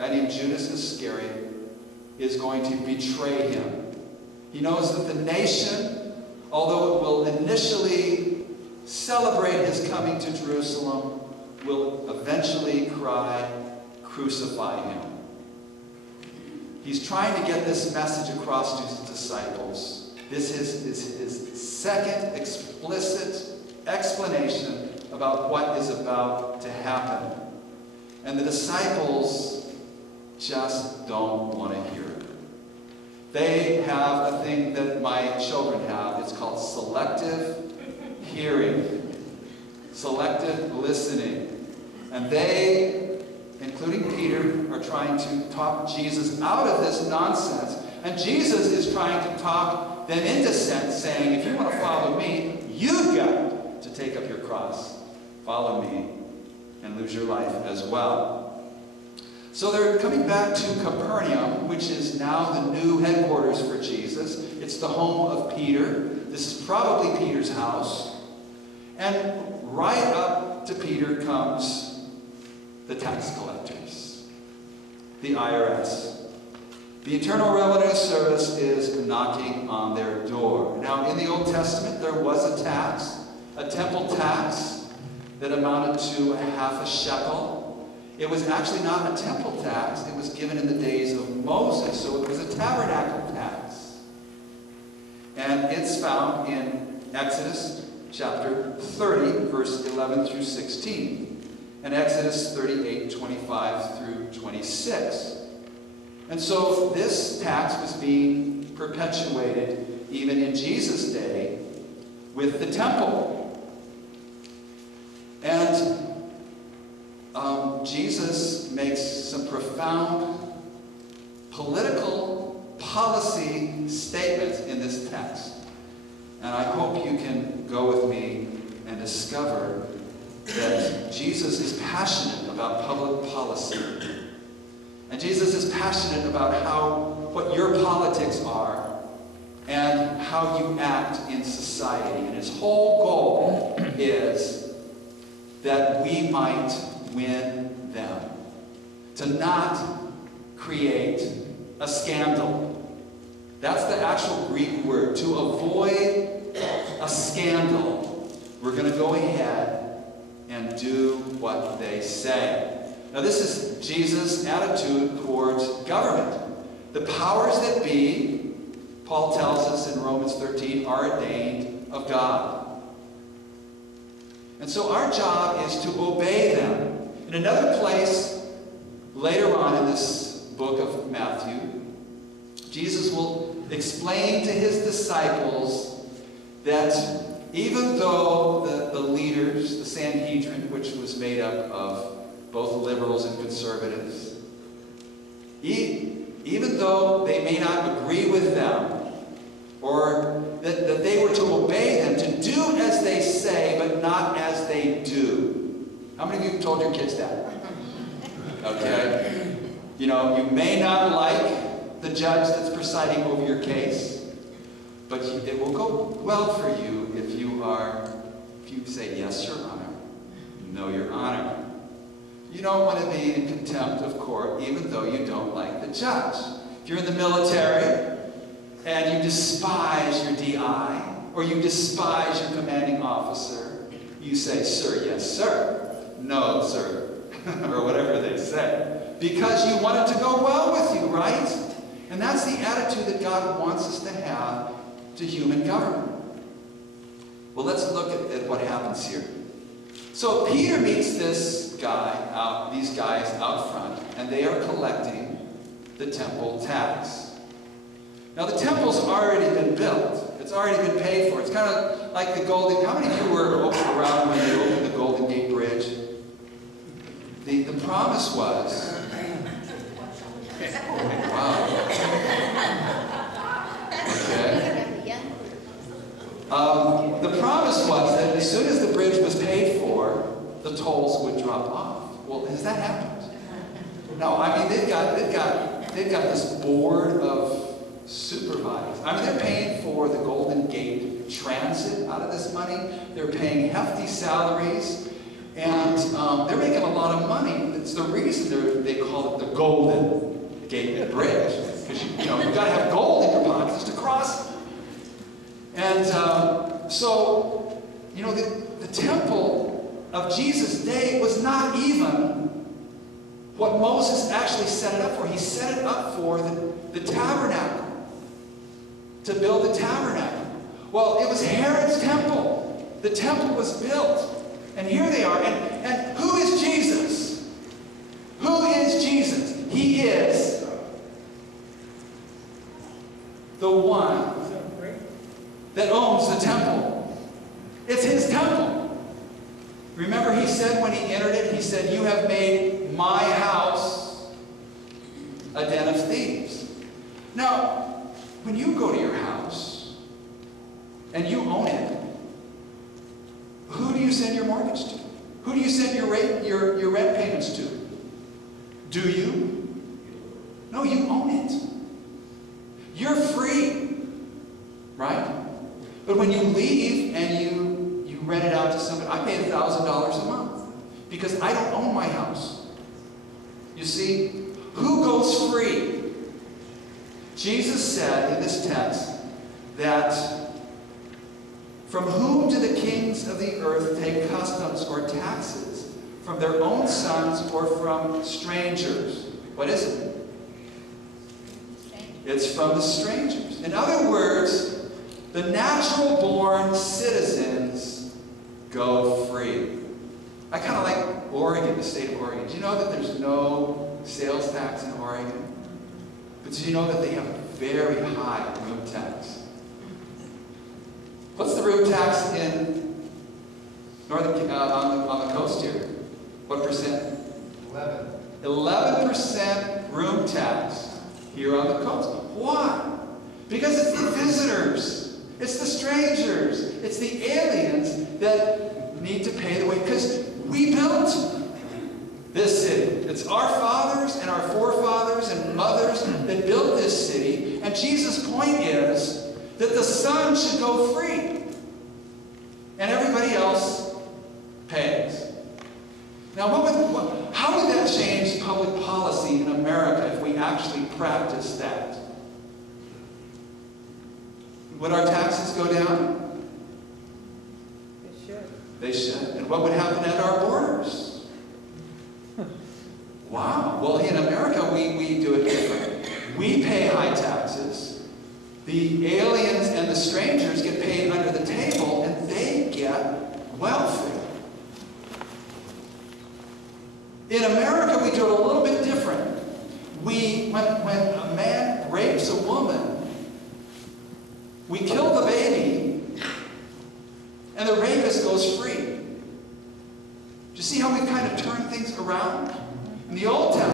guy named Judas Iscariot, is going to betray him. He knows that the nation, although it will initially celebrate his coming to Jerusalem, will eventually cry, "Crucify him." He's trying to get this message across to his disciples. This is his second explicit explanation about what is about to happen. And the disciples just don't want to hear it. They have a thing that my children have. It's called selective hearing, selective listening. And they, including Peter, are trying to talk Jesus out of this nonsense. And Jesus is trying to talk them into sense, saying, if you want to follow me, you've got to take up your cross, follow me, and lose your life as well. So they're coming back to Capernaum, which is now the new headquarters for Jesus. It's the home of Peter. This is probably Peter's house. And right up to Peter comes the tax collectors, the IRS. The Internal Revenue Service is knocking on their door. Now, in the Old Testament, there was a tax, a temple tax, that amounted to half a shekel. It was actually not a temple tax. It was given in the days of Moses, so it was a tabernacle tax. And it's found in Exodus chapter 30, verse 11 through 16, and Exodus 38, 25 through 26. And so this tax was being perpetuated even in Jesus' day with the temple. And Jesus makes some profound political policy statements in this text. And I hope you can go with me and discover that Jesus is passionate about public policy. And Jesus is passionate about what your politics are and how you act in society. And his whole goal is that we might win them. To not create a scandal. That's the actual Greek word. To avoid a scandal, we're going to go ahead and do what they say. Now, this is Jesus' attitude towards government. The powers that be, Paul tells us in Romans 13, are ordained of God. And so our job is to obey them. In another place, later on in this book of Matthew, Jesus will explain to his disciples that even though the leaders, the Sanhedrin, which was made up of both liberals and conservatives, even though they may not agree with them, or that they were to obey them, to do as they say, but not as they do. How many of you have told your kids that? Okay? You know, you may not like the judge that's presiding over your case, but it will go well for you if you say, yes, Your Honor, no, Your Honor. You don't want to be in contempt of court, even though you don't like the judge. If you're in the military, and you despise your DI, or you despise your commanding officer, you say, sir, yes, sir. No, sir. Or whatever they say. Because you want it to go well with you, right? And that's the attitude that God wants us to have to human government. Well, let's look at what happens here. So Peter meets these guys out front, and they are collecting the temple tax. Now, the temple's already been built. It's already been paid for. It's kind of like the Golden... How many of you were around when they opened the Golden Gate Bridge? The promise was... Wow. Okay. The promise was that as soon as the bridge was paid for, the tolls would drop off. Well, has that happened? No, I mean, they've got this board of supervisors. I mean, they're paying for the Golden Gate Transit out of this money. They're paying hefty salaries. And they're making a lot of money. It's the reason they call it the Golden Gate Bridge. Because you've got to have gold in your pockets to cross. And so, the temple of Jesus' day was not even what Moses actually set it up for. He set it up for the tabernacle. To build the tabernacle. Well, it was Herod's temple. The temple was built. And here they are. And who is Jesus? Who is Jesus? He is the one that owns the temple. It's his temple. Remember, he said when he entered it, he said, "You have made my house a den of thieves." Now, when you go to your house and you own it, who do you send your mortgage to? Who do you send your rent payments to? Do you? No, you own it. You're free, right? But when you leave and you rent it out to somebody, I pay $1,000 a month because I don't own my house. You see, who goes free? Jesus said in this text that from whom do the kings of the earth take customs or taxes? From their own sons or from strangers? What is it? It's from the strangers. In other words, the natural-born citizens go free. I kind of like Oregon, the state of Oregon. Do you know that there's no sales tax in Oregon? But do you know that they have a very high room tax? What's the room tax in northern on the coast here? What percent? 11% room tax here on the coast. Why? Because it's the visitors, it's the strangers, it's the aliens that need to pay the way. Because we built this city. It's our fathers and our forefathers and mothers that built this city. And Jesus' point is that the Son should go free. And everybody else pays. Now, how would that change public policy in America if we actually practiced that? Would our taxes go down? They should. They should. And what would happen at our borders? Wow. Well, in America, we do it different. We pay high taxes. The aliens and the strangers get paid under the table, and they get welfare. In America, we do it a little bit different. When a man rapes a woman, we kill the baby, and the rapist goes free. Do you see how we kind of turn things around? In the Old Testament,